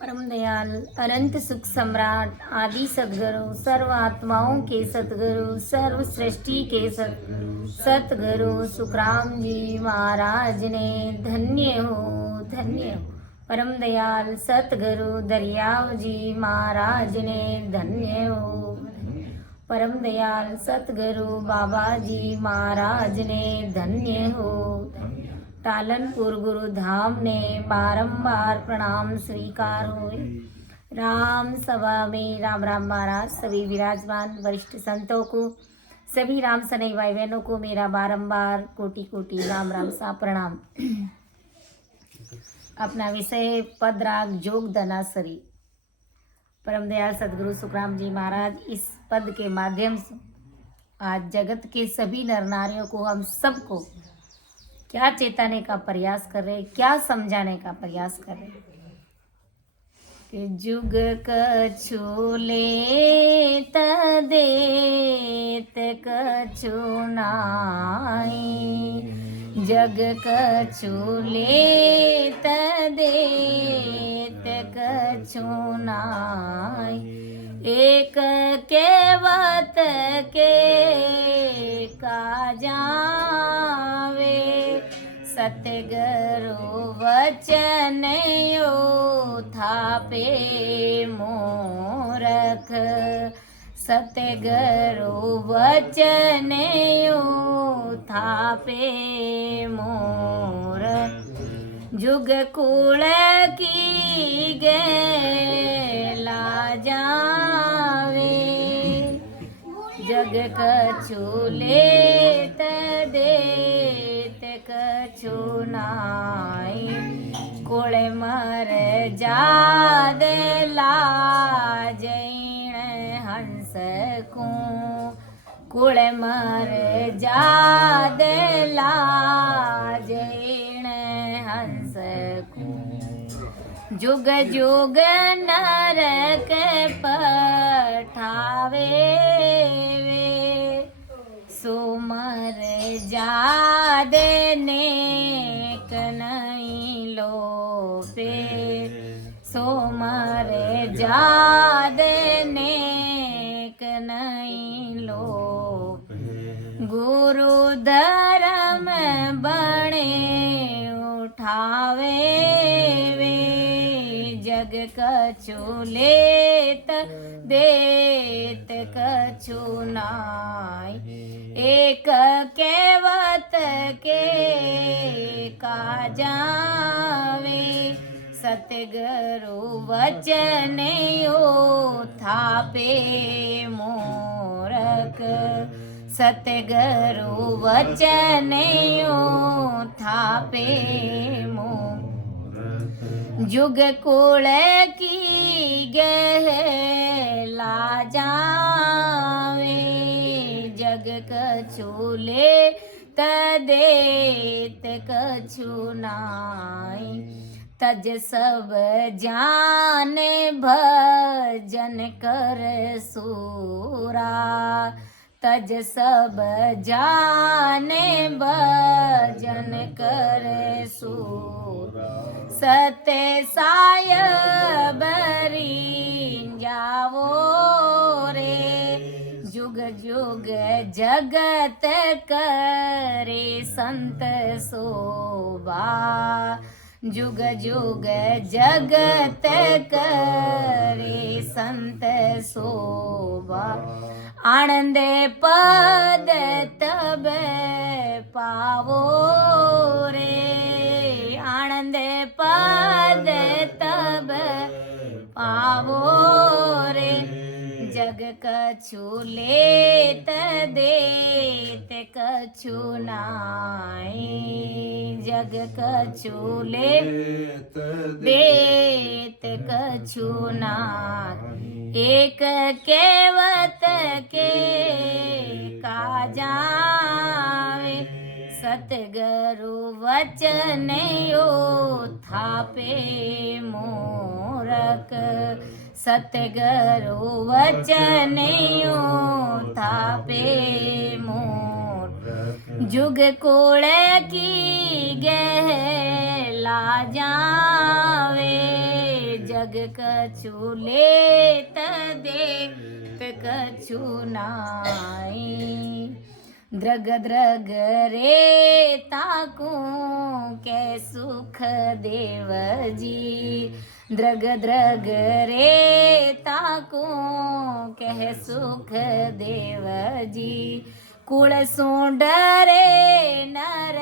परम दयाल अनंत सुख सम्राट आदि सदगुरु सर्व आत्माओं के सतगुरु सर्व सृष्टि के सतगुरु सुखराम जी महाराज ने धन्य हो। परम दयाल सतगुरु दरियाव जी महाराज ने धन्य हो। परम दयाल सतगुरु बाबा जी महाराज ने धन्य हो। टालनपुर गुरु धाम ने बारंबार प्रणाम स्वीकार हुए। राम सभा में राम राम महाराज सभी विराजमान वरिष्ठ संतों को, सभी राम सनई भाई बहनों को मेरा बारंबार कोटि कोटि राम राम सा प्रणाम। अपना विषय पद राग जोग धनासरी। परम दयाल सदगुरु सुखराम जी महाराज इस पद के माध्यम से आज जगत के सभी नर नारियों को, हम सबको क्या चेताने का प्रयास कर रहे, क्या समझाने का प्रयास कर रहे कि जुग कछु लेत देत कछु नाई, जग कछु लेत देत कछु नाई, एक केवत के का जावे, सतगुरु वचन यो थापे मोरख, सतगुरु वचन यो थापे मोरख, जुग कुल की गेला जावे, जग कछु लेत देत कछु नाई, कुल मर जाद लाजैण हंस को, कुल मर जाद लाजैण हंस को, जुग जुग नरक पठावे वे, सुमर जादे नेक नहीं लोपे, सुमर जादे नेक नहीं लोपे, गुरु धर्म बणे उठावे वे, जग कछु लेत देत कछु नाई, एक केवत के का जावे, सतगुरु वचन यो थापे मोरख, सतगुरु वचन यो थापे मोरख, जुग कुल की गहला जावे, जग कछु लेत देत कछु नाई, तज सब जाने भजन कर सूरा, तज सब जाने भजन कर सूरा, सत्य साय बरी जावो रे, जुग जुग जगत करे संत शोभा, जुग जुग जगत करे संत शोभा, आनंद पद तब पावो रे, आनंद पद तब पावो रे, जग कछु लेत देत कछु नाई, जग कछु लेत देत कछु नाई, एक केवत के का जावे, सतगुरु वचन यो थापे मोरख, सतगुरु वचन यो थापे मोरख, जुग कुल की गहला जावे, जग कछु लेत देत कछु नाई। द्रग द्रग रे ताकू के सुख देव जी, द्रग द्रग रे ताकू कह सुख देव जी। कुल सूंड रे नर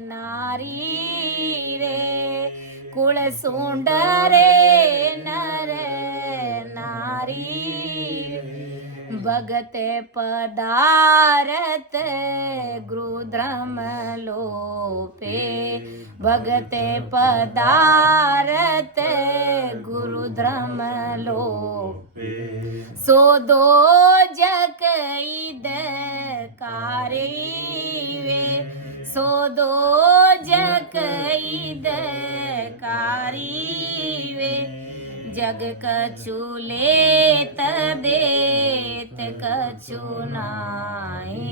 नारी रे, कुल सूंड रे नर नारी। भगत पदारथ गुरुद्रम लोपे, भगत पदारथ गुरुद्रम लोपे। सो दो जग ईद कारी वे, सो दो जग ईद कारी वे। जग कछु लेत देत कछु नाई,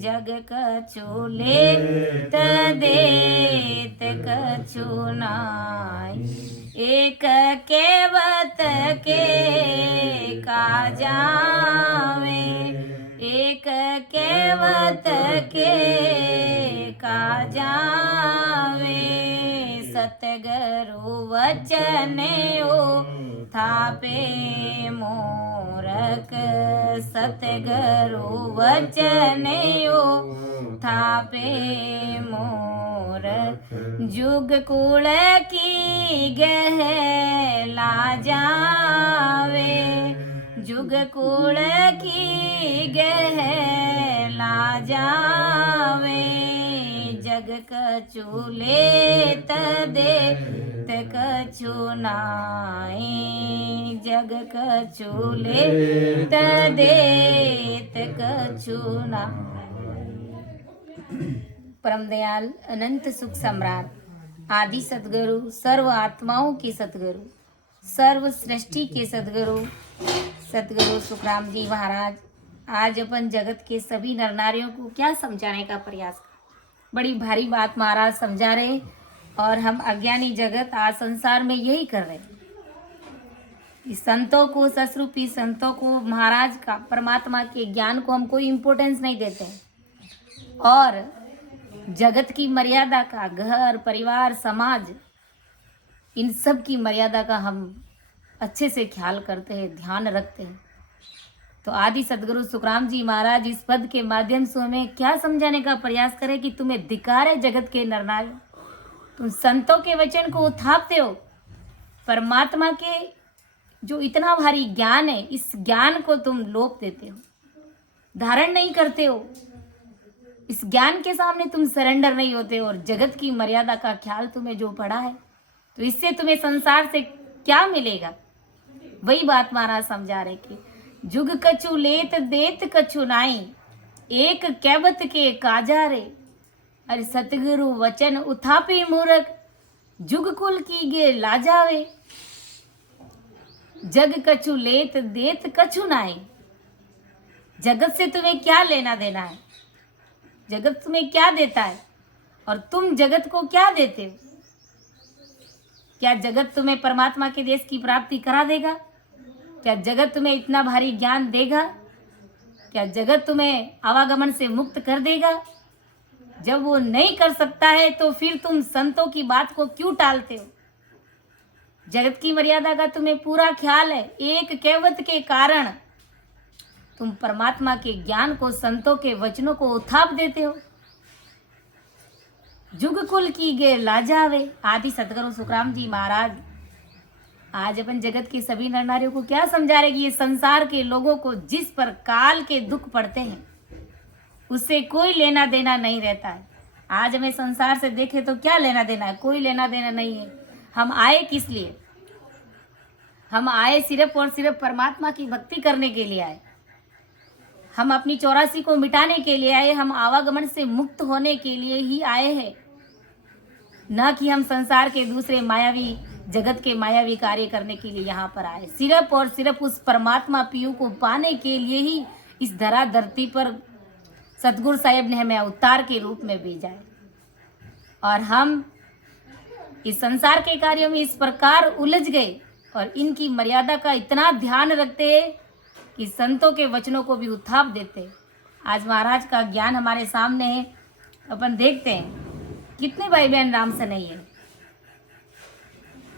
जग कछु लेत देत कछु नाई। एक केवत के का जावे, एक केवत के का जावे। सतगुरु वचन ओ थापे मोरक, सतगुरु वचन ओ थापे मोरक। जुग कुल की गहला जावे, जुग कुल की गहला जावे। जग कछु लेत देत कछु नाई, जग कछु लेत देत कछु नाई। परम दयाल अनंत सुख सम्राट आदि सतगुरु, सर्व आत्माओं के सतगुरु, सर्व सृष्टि के सतगुरु, सतगुरु सुखराम जी महाराज आज अपन जगत के सभी नर नारियों को क्या समझाने का प्रयास कर, बड़ी भारी बात महाराज समझा रहे। और हम अज्ञानी जगत आज संसार में यही कर रहे हैं। इस संतों को, ससरूपी संतों को, महाराज का, परमात्मा के ज्ञान को हम कोई इम्पोर्टेंस नहीं देते हैं। और जगत की मर्यादा का, घर परिवार समाज, इन सब की मर्यादा का हम अच्छे से ख्याल करते हैं, ध्यान रखते हैं। तो आदि सदगुरु सुखराम जी महाराज इस पद के माध्यम से हमें क्या समझाने का प्रयास करें कि तुम्हें धिक्कार है जगत के नरनारी, तुम संतों के वचन को उठाते हो, परमात्मा के जो इतना भारी ज्ञान है, इस ज्ञान को तुम लोप देते हो, धारण नहीं करते हो। इस ज्ञान के सामने तुम सरेंडर नहीं होते हो और जगत की मर्यादा का ख्याल तुम्हें जो पड़ा है, तो इससे तुम्हें संसार से क्या मिलेगा। वही बात महाराज समझा रहे कि जुग कछु लेत देत कछु नाई, एक कहवत के काजा रे। अरे सतगुरु वचन उथापी मूरख, जुग कुल की गे लाजावे। जग कछु लेत देत कछु नाई, जगत से तुम्हें क्या लेना देना है, जगत तुम्हें क्या देता है और तुम जगत को क्या देते हो। क्या जगत तुम्हें परमात्मा के देश की प्राप्ति करा देगा? क्या जगत तुम्हें इतना भारी ज्ञान देगा? क्या जगत तुम्हें आवागमन से मुक्त कर देगा? जब वो नहीं कर सकता है तो फिर तुम संतों की बात को क्यों टालते हो? जगत की मर्यादा का तुम्हें पूरा ख्याल है, एक कहवत के कारण तुम परमात्मा के ज्ञान को, संतों के वचनों को उथाप देते हो। जुग कुल की गे लाजावे। आदि सतगुरु सुखराम जी महाराज आज अपन जगत के सभी नर नारियों को क्या समझा रहे कि ये संसार के लोगों को जिस पर काल के दुख पड़ते हैं उससे कोई लेना देना नहीं रहता है। आज हमें संसार से देखे तो क्या लेना देना है? कोई लेना देना नहीं है। हम आए किस लिए? हम आए सिर्फ और सिर्फ परमात्मा की भक्ति करने के लिए आए। हम अपनी 84 को मिटाने के लिए आए। हम आवागमन से मुक्त होने के लिए ही आए हैं, न कि हम संसार के दूसरे मायावी, जगत के मायावी कार्य करने के लिए यहाँ पर आए। सिर्फ और सिर्फ उस परमात्मा पियू को पाने के लिए ही इस धरा धरती पर सतगुरु साहिब ने हमें अवतार के रूप में भेजा है और हम इस संसार के कार्यों में इस प्रकार उलझ गए और इनकी मर्यादा का इतना ध्यान रखते हैं कि संतों के वचनों को भी उत्थाप देते हैं। आज महाराज का ज्ञान हमारे सामने है, अपन देखते हैं कितने भाई बहन राम से नहीं है।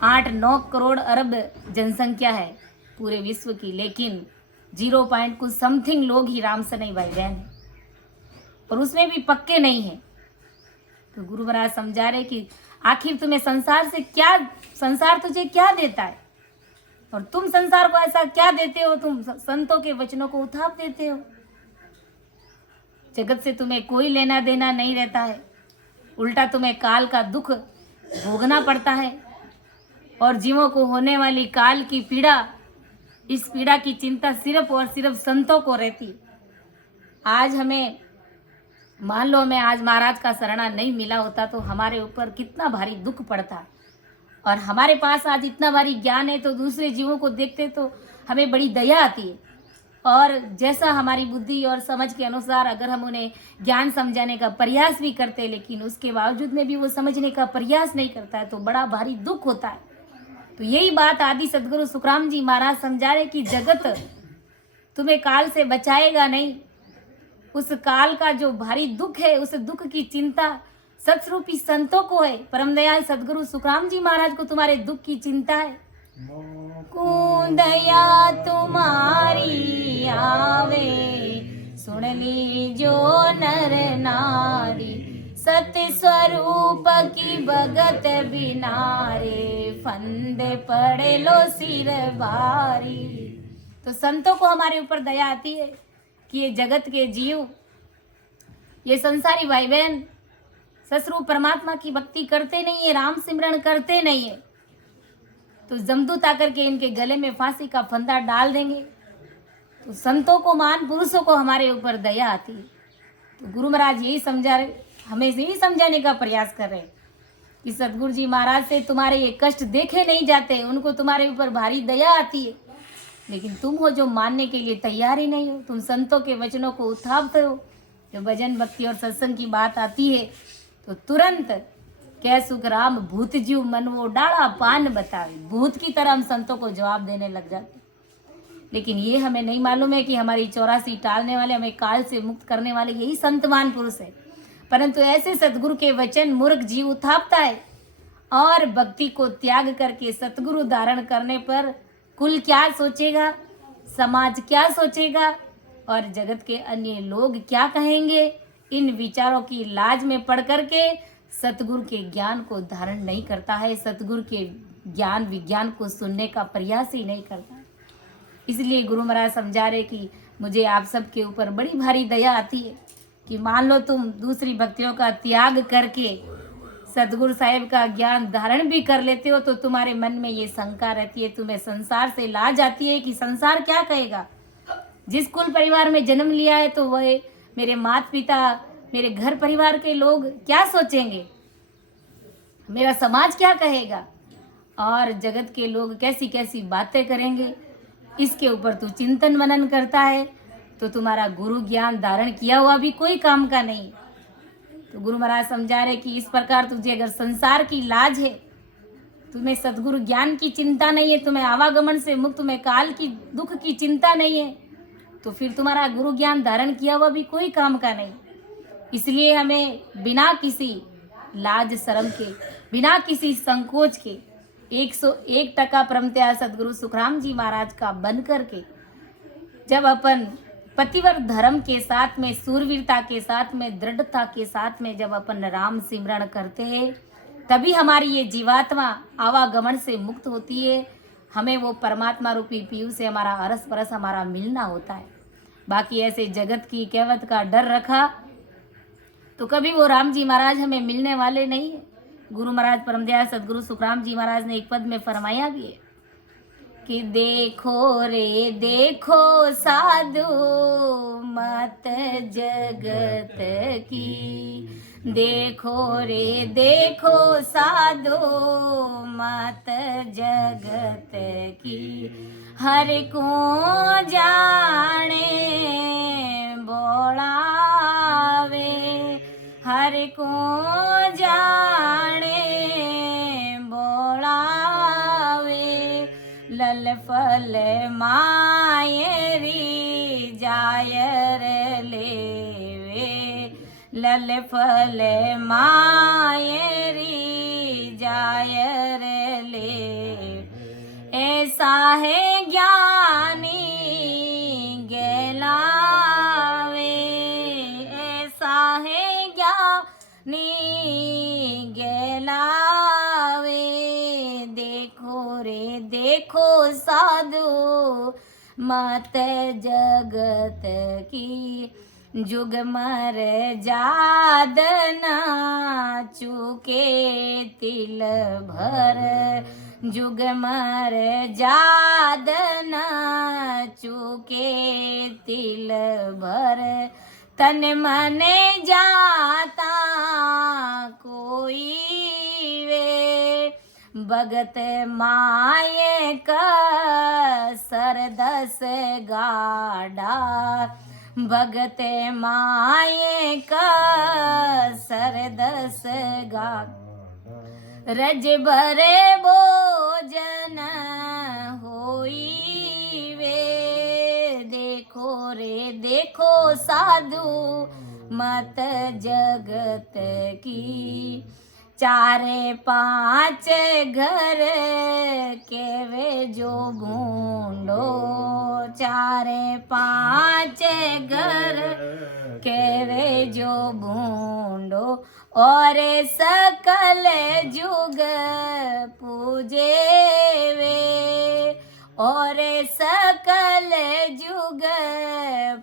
8-9 करोड़ अरब जनसंख्या है पूरे विश्व की, लेकिन 0 कुछ समथिंग लोग ही राम से नहीं भाई बहन है, और उसमें भी पक्के नहीं है। तो गुरु महाराज समझा रहे कि आखिर तुम्हें संसार तुझे क्या देता है और तुम संसार को ऐसा क्या देते हो, तुम संतों के वचनों को उठाप देते हो। जगत से तुम्हें कोई लेना देना नहीं रहता है, उल्टा तुम्हें काल का दुख भोगना पड़ता है और जीवों को होने वाली काल की पीड़ा, इस पीड़ा की चिंता सिर्फ और सिर्फ संतों को रहती। आज हमें मान लो हमें आज महाराज का शरणा नहीं मिला होता तो हमारे ऊपर कितना भारी दुख पड़ता, और हमारे पास आज इतना भारी ज्ञान है तो दूसरे जीवों को देखते तो हमें बड़ी दया आती है, और जैसा हमारी बुद्धि और समझ के अनुसार अगर हम उन्हें ज्ञान समझाने का प्रयास भी करते हैं लेकिन उसके बावजूद में भी वो समझने का प्रयास नहीं करता है तो बड़ा भारी दुख होता है। तो यही बात आदि सदगुरु सुखराम जी महाराज समझा रहे कि जगत तुम्हें काल से बचाएगा नहीं, उस काल का जो भारी दुख है उस दुख की चिंता सत्स्वरूपी संतों को है। परम दयाल सदगुरु सुखराम जी महाराज को तुम्हारे दुख की चिंता है। को दया तुम्हारी आवे, सुन लीजो नर नारी, सत्य स्वरूप की भगत बिनारे, फंदे पड़े लो सिर भारी। तो संतों को हमारे ऊपर दया आती है कि ये जगत के जीव, ये संसारी भाई बहन ससुर परमात्मा की भक्ति करते नहीं है, राम सिमरन करते नहीं है, तो जमदूत आकर के इनके गले में फांसी का फंदा डाल देंगे। तो संतों को, महान पुरुषों को हमारे ऊपर दया आती है। तो गुरु महाराज यही समझा रहे, हमें यही समझाने का प्रयास कर रहे कि सतगुरु जी महाराज से तुम्हारे ये कष्ट देखे नहीं जाते, उनको तुम्हारे ऊपर भारी दया आती है, लेकिन तुम हो जो मानने के लिए तैयार ही नहीं हो। तुम संतों के वचनों को उठावते हो। जब भजन भक्ति और सत्संग की बात आती है तो तुरंत कह सुख राम भूत जीव मन वो डाला पान बतावे, भूत की तरह हम संतों को जवाब देने लग जाते। लेकिन ये हमें नहीं मालूम है कि हमारी 84 टालने वाले, हमें काल से मुक्त करने वाले यही संतमान पुरुष है। परंतु ऐसे सतगुरु के वचन मूर्ख जीव उठापता है और भक्ति को त्याग करके सतगुरु धारण करने पर कुल क्या सोचेगा, समाज क्या सोचेगा और जगत के अन्य लोग क्या कहेंगे, इन विचारों की लाज में पड़ करके सतगुरु के ज्ञान को धारण नहीं करता है, सतगुरु के ज्ञान विज्ञान को सुनने का प्रयास ही नहीं करता। इसलिए गुरु महाराज समझा रहे कि मुझे आप सब के ऊपर बड़ी भारी दया आती है कि मान लो तुम दूसरी भक्तियों का त्याग करके सतगुरु साहिब का ज्ञान धारण भी कर लेते हो तो तुम्हारे मन में ये शंका रहती है, तुम्हें संसार से लाज आती है कि संसार क्या कहेगा। जिस कुल परिवार में जन्म लिया है तो वह मेरे माता पिता, मेरे घर परिवार के लोग क्या सोचेंगे, मेरा समाज क्या कहेगा और जगत के लोग कैसी कैसी बातें करेंगे। इसके ऊपर तू चिंतन मनन करता है तो तुम्हारा गुरु ज्ञान धारण किया हुआ भी कोई काम का नहीं। तो गुरु महाराज समझा रहे कि इस प्रकार तुझे अगर संसार की लाज है, तुम्हें सद्गुरु ज्ञान की चिंता नहीं है, तुम्हें आवागमन से मुक्त, तुम्हें काल की दुख की चिंता नहीं है, तो फिर तुम्हारा गुरु ज्ञान धारण किया हुआ भी कोई काम का नहीं। इसलिए हमें बिना किसी लाज शर्म के, बिना किसी संकोच के 101% परमतया सदगुरु सुखराम जी महाराज का बन करके जब अपन पतिव्रत धर्म के साथ में, सूरवीरता के साथ में, दृढ़ता के साथ में जब अपन राम सिमरण करते हैं तभी हमारी ये जीवात्मा आवागमन से मुक्त होती है। हमें वो परमात्मा रूपी पीयू से हमारा अरस परस हमारा मिलना होता है। बाकी ऐसे जगत की कहवत का डर रखा तो कभी वो राम जी महाराज हमें मिलने वाले नहीं है। गुरु महाराज परमदयाल सदगुरु सुखराम जी महाराज ने एक पद में फरमाया भी है कि देखो रे देखो साधु मत जगत की, देखो रे देखो साधु मत जगत की, हर को जाने बोलावे, हर को जाने बोलावे, लल फल मायरी जायर लेवे, लल फल मायरी जायर ले, ऐसा है ज्ञानी गहलावे, ऐसा है ज्ञानी गहलावे, देखो रे देखो साधु मत जगत की, जुग मर जादना चूके तिल भर, जुग मर जादना चूके तिल भर, तन मन जाता कोई वे, भगत माये का सरदस गाड़ा, भगत माये का सरदस गाड़ा, रज भरे भोजन होई वे, देखो रे देखो साधु मत जगत की, चारे पांच घर के वे जो भूंडो, चारे पांच घर के वे जो भूंडो, और सकल जुग पूजे वे, और सकल जुग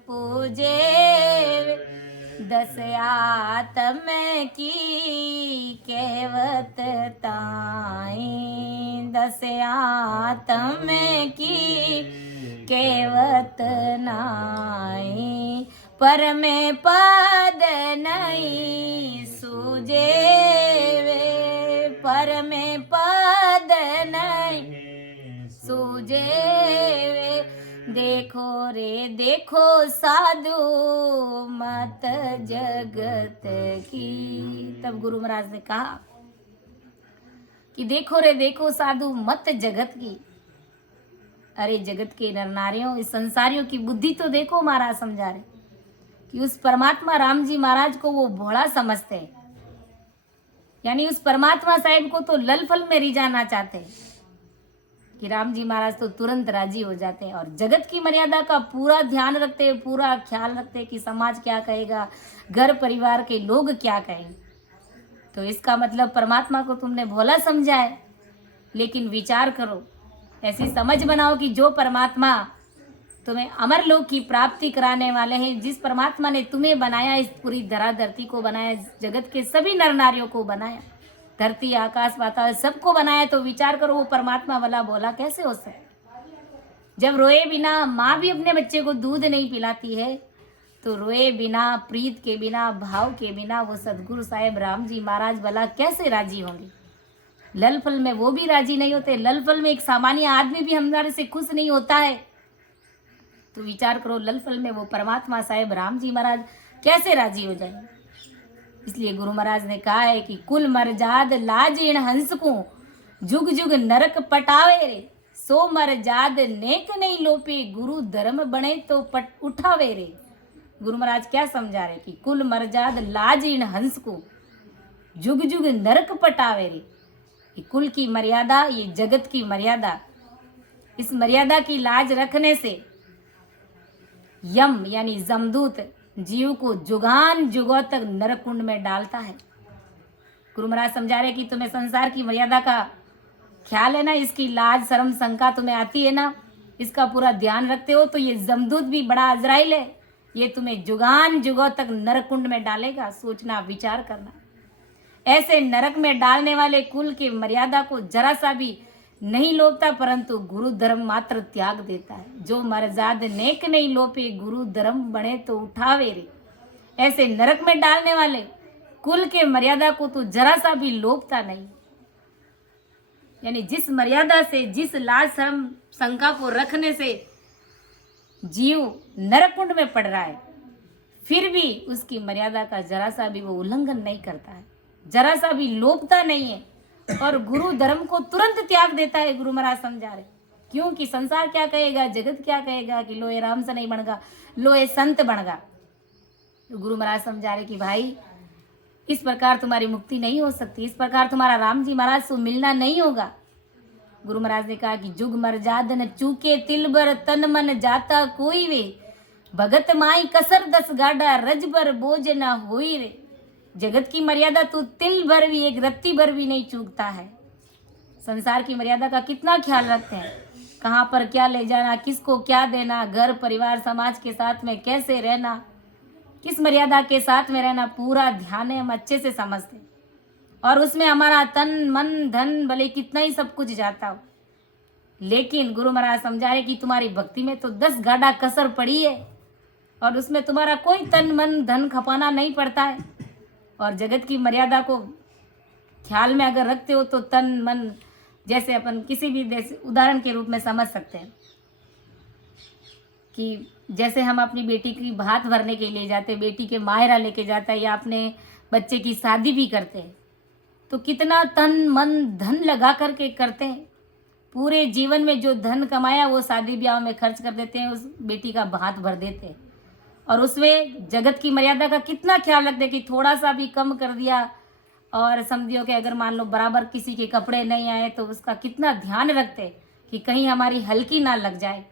पूजे वे, दस आत्म की केवत ताई, दस आत्म की केवत नाई, पर में पद नहीं सूझे वे, पर में पद नहीं सूझे वे, देखो रे देखो साधु मत जगत की। तब गुरु महाराज ने कहा कि देखो रे देखो साधु मत जगत की। अरे जगत के नर नारियों, इस संसारियों की बुद्धि तो देखो। महाराज समझा रहे कि उस परमात्मा राम जी महाराज को वो भोला समझते हैं, यानी उस परमात्मा साहिब को तो लल फल में रिझाना चाहते हैं कि राम जी महाराज तो तुरंत राजी हो जाते हैं, और जगत की मर्यादा का पूरा ध्यान रखते हैं, पूरा ख्याल रखते हैं कि समाज क्या कहेगा, घर परिवार के लोग क्या कहेंगे। तो इसका मतलब परमात्मा को तुमने भोला समझा है। लेकिन विचार करो, ऐसी समझ बनाओ कि जो परमात्मा तुम्हें अमर लोक की प्राप्ति कराने वाले हैं, जिस परमात्मा ने तुम्हें बनाया, इस पूरी धरा धरती को बनाया, जगत के सभी नर नारियों को बनाया, धरती आकाश पाताल सबको बनाया, तो विचार करो वो परमात्मा वाला भोला कैसे हो सकता। जब रोए बिना माँ भी अपने बच्चे को दूध नहीं पिलाती है, तो रोए बिना, प्रीत के बिना, भाव के बिना वो सदगुरु साहेब राम जी महाराज भला कैसे राजी होंगे। लल फल में वो भी राजी नहीं होते, लल फल में एक सामान्य आदमी भी हमारे से खुश नहीं होता है। तो विचार करो लल फल में वो परमात्मा साहेब राम जी महाराज कैसे राजी हो जाएंगे। इसलिए गुरु महाराज ने कहा है कि कुल मरजाद लाज इन हंस को, जुग जुग नरक पटावे रे, सो मरजाद नेक नहीं लोपे, गुरु धर्म बने तो पट उठावे रे। गुरु महाराज क्या समझा रहे कि कुल मरजाद लाज इन हंस को, जुग जुग नरक पटावे रे। ये कुल की मर्यादा, ये जगत की मर्यादा, इस मर्यादा की लाज रखने से यम यानी जमदूत जीव को जुगान जुगों तक नरक कुंड में डालता है। गुरु महाराज समझा रहे कि तुम्हें संसार की मर्यादा का ख्याल है ना, इसकी लाज शर्म शंका तुम्हें आती है ना, इसका पूरा ध्यान रखते हो, तो ये जमदूत भी बड़ा अजराइल है, ये तुम्हें जुगान जुगों तक नरक कुंड में डालेगा। सोचना, विचार करना। ऐसे नरक में डालने वाले कुल की मर्यादा को जरा सा भी नहीं लोपता, परंतु गुरु धर्म मात्र त्याग देता है। जो मर्जाद नेक नहीं लोपे, गुरु धर्म बने तो उठावे रे। ऐसे नरक में डालने वाले कुल के मर्यादा को तो जरा सा भी लोपता नहीं। यानी जिस मर्यादा से, जिस लाज शर्म शंका को रखने से जीव नरक कुंड में पड़ रहा है, फिर भी उसकी मर्यादा का जरा सा भी वो उल्लंघन नहीं करता है, जरा सा भी लोपता नहीं है और गुरु धर्म को तुरंत त्याग देता है। गुरु महाराज समझा रहे, क्योंकि संसार क्या कहेगा, जगत क्या कहेगा कि लो ये राम से नहीं बनगा, लो ये संत बनगा। तो गुरु महाराज समझा रहे कि भाई इस प्रकार तुम्हारी मुक्ति नहीं हो सकती, इस प्रकार तुम्हारा राम जी महाराज से मिलना नहीं होगा। गुरु महाराज ने कहा कि जुग मर्जाद न चूके तिलबर, तन मन जाता कोई वे, भगत माई कसर 10 गाड़ा, रज पर बोझ न होई रे। जगत की मर्यादा तू तिल भर भी, एक रत्ती भर भी नहीं चूकता है। संसार की मर्यादा का कितना ख्याल रखते हैं, कहाँ पर क्या ले जाना, किसको क्या देना, घर परिवार समाज के साथ में कैसे रहना, किस मर्यादा के साथ में रहना, पूरा ध्यान है, हम अच्छे से समझते। और उसमें हमारा तन मन धन भले कितना ही सब कुछ जाता हो, लेकिन गुरु महाराज समझा रहे कि तुम्हारी भक्ति में तो 10 गाड़ा कसर पड़ी है और उसमें तुम्हारा कोई तन मन धन खपाना नहीं पड़ता है। और जगत की मर्यादा को ख्याल में अगर रखते हो तो तन मन, जैसे अपन किसी भी देश उदाहरण के रूप में समझ सकते हैं कि जैसे हम अपनी बेटी की भात भरने के लिए जाते, बेटी के मायरा लेके जाता है या अपने बच्चे की शादी भी करते हैं, तो कितना तन मन धन लगा करके करते हैं। पूरे जीवन में जो धन कमाया वो शादी ब्याह में खर्च कर देते हैं, उस बेटी का भात भर देते हैं। और उसमें जगत की मर्यादा का कितना ख्याल रखते हैं कि थोड़ा सा भी कम कर दिया और समझियो कि अगर मान लो बराबर किसी के कपड़े नहीं आए तो उसका कितना ध्यान रखते हैं कि कहीं हमारी हल्की ना लग जाए,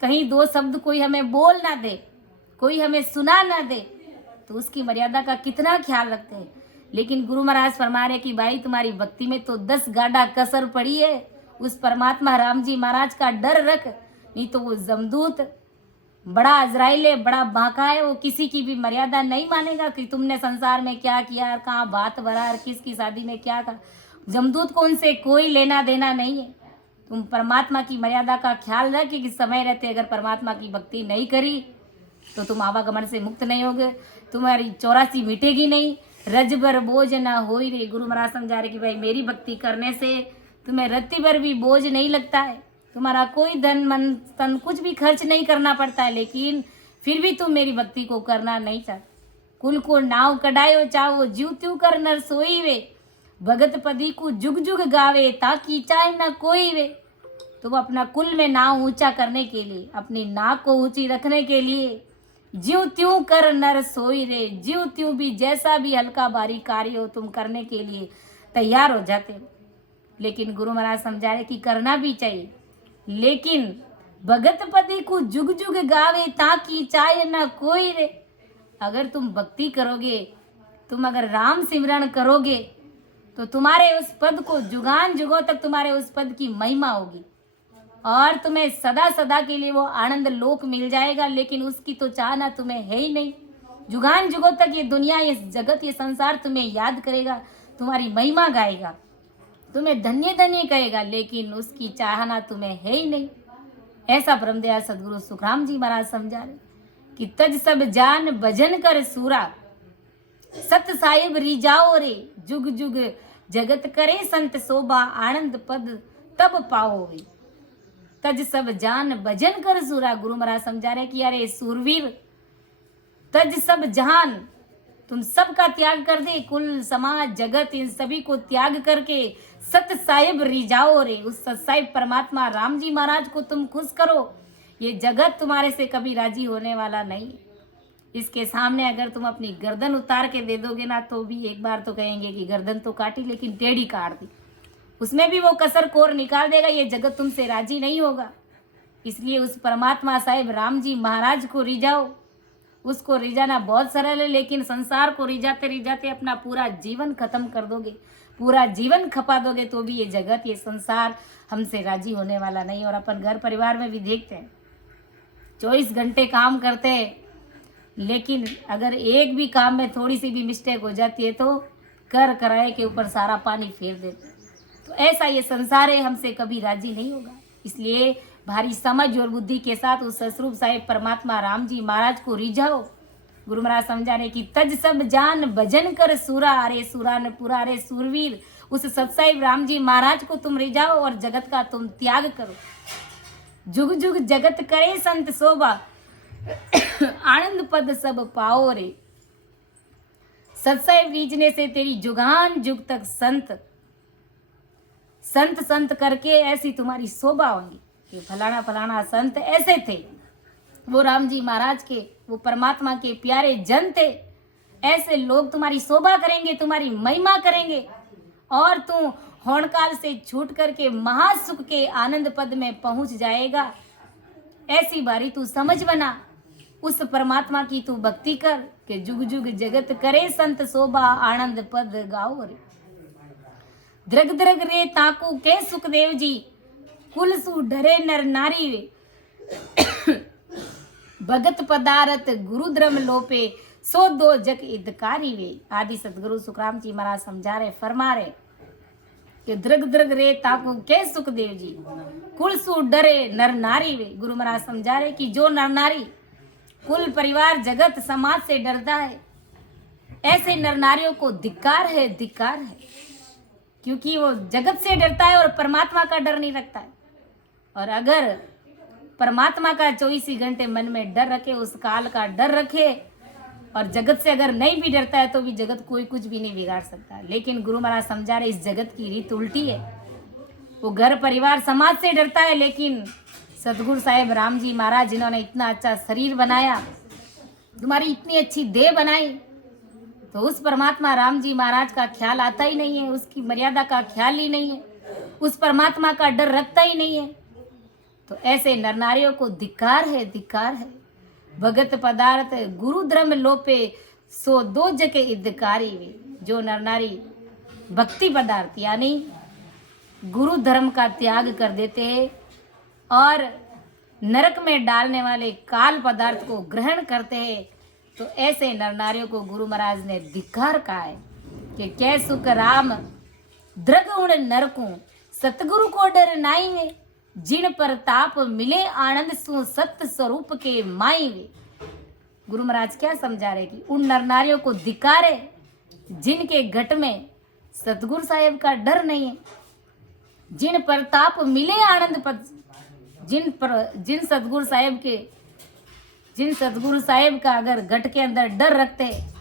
कहीं 2 शब्द कोई हमें बोल ना दे, कोई हमें सुना ना दे, तो उसकी मर्यादा का कितना ख्याल रखते हैं। लेकिन गुरु महाराज फरमा रहे कि भाई तुम्हारी भक्ति में तो 10 गाड़ा कसर पड़ी है, उस परमात्मा राम जी महाराज का डर रख, नहीं तो वो जमदूत बड़ा अजराइल है, बड़ा बांका है, वो किसी की भी मर्यादा नहीं मानेगा कि तुमने संसार में क्या किया, कहाँ बात भरा, किसकी शादी में क्या कहा। जमदूत को उनसे कोई लेना देना नहीं है। तुम परमात्मा की मर्यादा का ख्याल रख कि समय रहते अगर परमात्मा की भक्ति नहीं करी तो तुम आवागमन से मुक्त नहीं होगे, तुम्हारी 84 मिटेगी नहीं, रज भर बोझ ना हो रे। गुरु महाराज समझा रहे कि भाई मेरी भक्ति करने से तुम्हें रत्ती भर भी बोझ नहीं लगता है, तुम्हारा कोई धन मन तन कुछ भी खर्च नहीं करना पड़ता है, लेकिन फिर भी तुम मेरी भक्ति को करना नहीं चाहते। कुल को नाव कडायो चाहो, जीव त्यू कर नर सोई वे, भगत पदी को जुग जुग गावे, ताकि चाहे न कोई वे। तो वो अपना कुल में नाव ऊंचा करने के लिए, अपनी नाक को ऊंची रखने के लिए जीव त्यों कर नर सोई रे, जीव त्यों भी जैसा भी हल्का भारी कार्य हो तुम करने के लिए तैयार हो जाते। लेकिन गुरु महाराज समझा रहे कि करना भी चाहिए, लेकिन भगत पति को जुग जुग गावे, ताकि चाहे ना कोई रे। अगर तुम भक्ति करोगे, तुम अगर राम सिमरण करोगे तो तुम्हारे उस पद को जुगान जुगों तक तुम्हारे उस पद की महिमा होगी और तुम्हें सदा सदा के लिए वो आनंद लोक मिल जाएगा। लेकिन उसकी तो चाहना तुम्हें है ही नहीं। जुगान जुगों तक ये दुनिया, ये जगत, ये संसार तुम्हें याद करेगा, तुम्हारी महिमा गाएगा, तुम्हें धन्य धन्य कहेगा, लेकिन उसकी चाहना तुम्हें है ही नहीं। ऐसा ब्रह्मदयाल सदगुरु सुखराम जी महाराज समझा रहे कि तज सब जान भजन कर सूरा, सत साहिब रिजाओ रे, जुग जुग जगत करे संत शोभा, आनंद पद तब पाओ वे। तज सब जान भजन कर सूरा। गुरु महाराज समझा रहे कि अरे सूरवीर, तज सब जान, तुम सबका त्याग कर दे, कुल समाज जगत इन सभी को त्याग करके सत साहिब रिजाओ रे। उस सत साहिब परमात्मा राम जी महाराज को तुम खुश करो। ये जगत तुम्हारे से कभी राजी होने वाला नहीं। इसके सामने अगर तुम अपनी गर्दन उतार के दे दोगे ना तो भी एक बार तो कहेंगे कि गर्दन तो काटी लेकिन टेढ़ी काट दी, उसमें भी वो कसर कोर निकाल देगा। ये जगत तुमसे राजी नहीं होगा। इसलिए उस परमात्मा साहिब राम जी महाराज को रिझाओ। उसको रिझाना बहुत सरल है, लेकिन संसार को रिझाते रिझाते अपना पूरा जीवन खत्म कर दोगे, पूरा जीवन खपा दोगे तो भी ये जगत, ये संसार हमसे राजी होने वाला नहीं। और अपन घर परिवार में भी देखते हैं 24 घंटे काम करते हैं, लेकिन अगर एक भी काम में थोड़ी सी भी मिस्टेक हो जाती है तो कर कराए के ऊपर सारा पानी फेर देते हैं। तो ऐसा ये संसार है, हमसे कभी राजी नहीं होगा। इसलिए भारी समझ और बुद्धि के साथ उस सतरूप साहिब परमात्मा राम जी महाराज को रिझाओ। गुरु महाराज समझा रहे कि तज सब जान भजन कर सूरा, अरे सूरा न पूरा, अरे सूरवीर। उस सतसाहिब राम जी महाराज को तुम रिझाओ और जगत का तुम त्याग करो। जुग जुग जगत करे संत शोभा, आनंद पद सब पाओ रे। सतसाहिब रीझने से तेरी जुगान जुग तक संत संत संत करके ऐसी तुम्हारी शोभा होगी कि फलाना फलाना संत ऐसे थे, वो राम जी महाराज के, वो परमात्मा के प्यारे जन थे। ऐसे लोग तुम्हारी शोभा करेंगे, तुम्हारी महिमा करेंगे और तू होणकाल से छूट करके महासुख के आनंद पद में पहुंच जाएगा। ऐसी बारी तू समझ बना, उस परमात्मा की तू भक्ति कर कि जुग जुग जगत करे संत शोभा, आनंद पद गाओ रे। द्रग द्रग रे ताकू के सुखदेव जी, कुल सु डरे नर नारी वे। भगत पदारत गुरु धर्म लोपे, सो दो जग इदकारी वे। आदि सतगुरु सुखराम जी महाराज समझा रहे, फरमा रहे कि द्रग द्रग रे ताकू के सुखदेव जी, कुल सु डरे नर नारी वे। गुरु महाराज समझा रहे कि जो नर नारी कुल परिवार जगत समाज से डरता है, ऐसे नर नारियों को धिक्कार है, धिक्कार है। क्योंकि वो जगत से डरता है और परमात्मा का डर नहीं रखता है। और अगर परमात्मा का 24 घंटे मन में डर रखे, उस काल का डर रखे, और जगत से अगर नहीं भी डरता है तो भी जगत कोई कुछ भी नहीं बिगाड़ सकता। लेकिन गुरु महाराज समझा रहे, इस जगत की रीत उल्टी है। वो घर परिवार समाज से डरता है, लेकिन सतगुरु साहिब राम जी महाराज जिन्होंने इतना अच्छा शरीर बनाया, तुम्हारी इतनी अच्छी देह बनाई, तो उस परमात्मा राम जी महाराज का ख्याल आता ही नहीं है, उसकी मर्यादा का ख्याल ही नहीं है, उस परमात्मा का डर रखता ही नहीं है। तो ऐसे नर नारियों को धिक्कार है, धिक्कार है। भगत पदार्थ गुरु धर्म लोपे, सो दो जके इदकारी वे। जो नर नारी भक्ति पदार्थ यानी गुरु धर्म का त्याग कर देते हैं और नरक में डालने वाले काल पदार्थ को ग्रहण करते हैं, तो ऐसे नर नारियों को गुरु महाराज ने धिक्कार कहा है कि कै सुख राम द्रग उण नरकू, सतगुरु को डर नाई वे। जिन प्रताप मिले आनंद सु, सत्य स्वरूप के माई वे। गुरु महाराज क्या समझा रहे कि उन नर नारियों को धिक्कार है जिनके घट में सतगुरु साहिब का डर नहीं है। जिन प्रताप मिले आनंद पद, जिन सतगुरु साहिब का अगर घट के अंदर डर रखते हैं,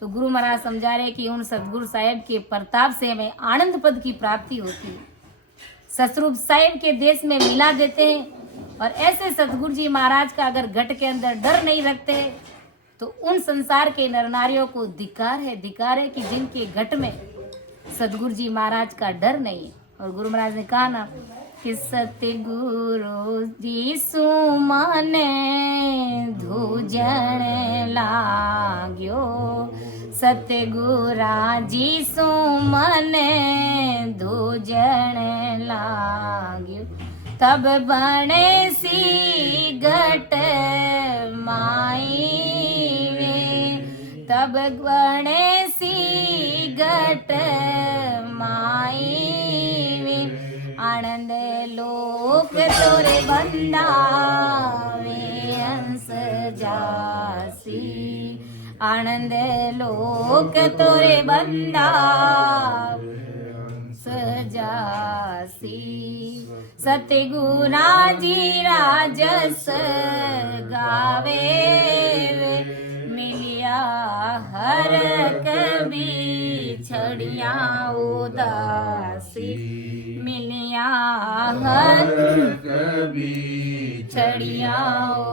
तो गुरु महाराज समझा रहे कि उन सतगुरु साहिब के प्रताप से हमें आनंद पद की प्राप्ति होती है। सतरूप साहिब के देश में मिला देते हैं। और ऐसे सतगुरु जी महाराज का अगर घट के अंदर डर नहीं रखते, तो उन संसार के नर नारियों को धिक्कार है, धिक्कार है कि जिनके घट में सतगुरु जी महाराज का डर नहीं है। और गुरु महाराज ने कहा ना कि सतगुरु जी सुमने धूजण लाग्यो, सतगुरा जी सुमने धूजण लाग्यो। तब बने सी घट माई वे, तब बने सी घट माई वे। आनंद लोक तोरे बंदा वे हंस जासी, आनंद लोक तोरे बंदा सजासी। सतगुरा जी राजस गावे वे, मिलिया हर कभी छड़िया उदासी, मिलिया हर कभी छड़िया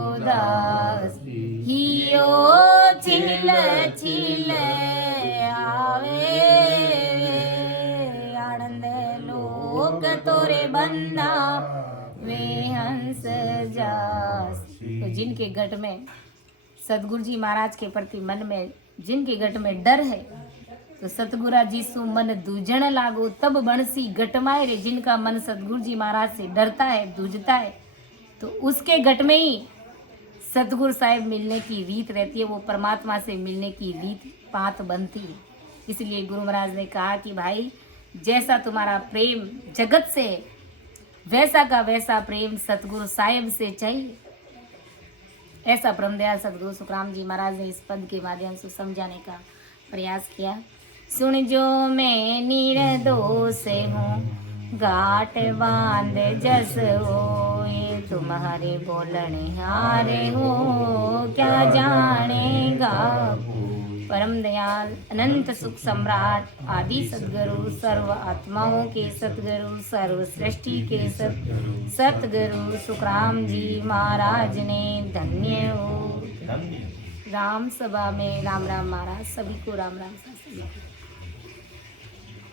उदासी। हियो छिल छिल आवे, आनंद लोक तोरे बंदा वे हंस जास। तो जिनके घट में सतगुरु जी महाराज के प्रति मन में, जिनके घट में डर है, तो सतगुरा जी सु मन दूजण लागो, तब बणसी घटमाए रे। जिनका मन सतगुरु जी महाराज से डरता है, दूजता है, तो उसके घट में ही सतगुरु साहिब मिलने की रीत रहती है, वो परमात्मा से मिलने की रीत पात बनती है। इसलिए गुरु महाराज ने कहा कि भाई जैसा तुम्हारा प्रेम जगत से है, वैसा का वैसा प्रेम सतगुरु साहिब से चाहिए। ऐसा ब्रह्मदयाल सतगुरु सुखराम जी महाराज ने इस पद के माध्यम से समझाने का प्रयास किया। सुन जो मैं निर्दोष हूँ, गाट बांध जस होए, तुम्हारे बोलने हारे हो, क्या जानेगा। परम दयाल अनंत सुख सम्राट आदि सतगुरु, सर्व आत्माओं के सतगुरु, सर्व सृष्टि के सतगुरु सुखराम जी महाराज ने धन्य हो। राम सभा में राम राम महाराज, सभी को राम राम।